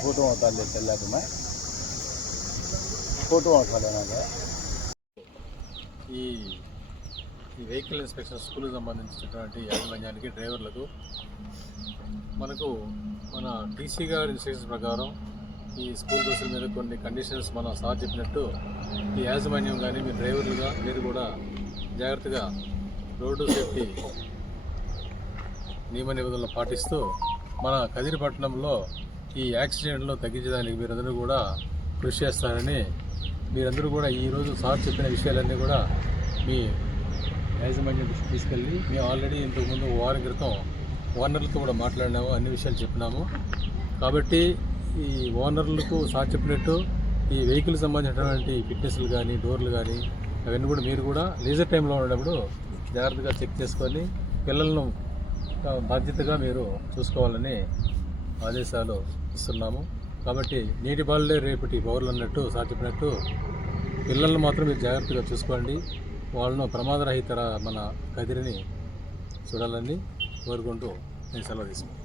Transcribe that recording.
Photo उतार ले चल तुम्हें फोटो उठा लेना है। ఈ వెహికల్ ఇన్స్పెక్షన్ స్కూల్కి సంబంధించినటువంటి యాజమాన్యానికి డ్రైవర్లకు మనకు మన టీసీ గారి ఇన్స్ట్రక్షన్స్ ప్రకారం ఈ స్కూల్ బస్సుల మీద కొన్ని కండిషన్స్ మన సార్ చెప్పినట్టు ఈ యాజమాన్యం కానీ మీ డ్రైవర్లుగా మీరు కూడా జాగ్రత్తగా రోడ్డు సేఫ్టీ నియమ నిబంధనలు పాటిస్తూ మన కదిరిపట్నంలో ఈ యాక్సిడెంట్లో తగ్గించడానికి మీరందరూ కూడా కృషి చేస్తారని మీరందరూ కూడా ఈరోజు సార్ చెప్పిన విషయాలన్నీ కూడా మీ యాజమాన్యం దృష్టికి తీసుకెళ్ళి మేము ఆల్రెడీ ఇంతకుముందు వారం క్రితం ఓనర్లతో కూడా మాట్లాడినాము, అన్ని విషయాలు చెప్పినాము. కాబట్టి ఈ ఓనర్లకు సార్ చెప్పినట్టు ఈ వెహికల్ సంబంధించినటువంటి ఫిట్నెస్లు కానీ డోర్లు కానీ అవన్నీ కూడా మీరు కూడా లీజర్ టైంలో ఉన్నప్పుడు జాగ్రత్తగా చెక్ చేసుకొని పిల్లలను బాధ్యతగా మీరు చూసుకోవాలని ఆదేశాలు ఇస్తున్నాము. కాబట్టి నేటి బాలులే రేపటి పౌరులు అన్నట్టు సార్ చెప్పినట్టు పిల్లలను మాత్రం మీరు జాగ్రత్తగా చూసుకోండి. వాళ్ళను ప్రమాదరహిత మన కదిరిని చూడాలని కోరుకుంటూ నేను సెలవు తీసుకుంటాను.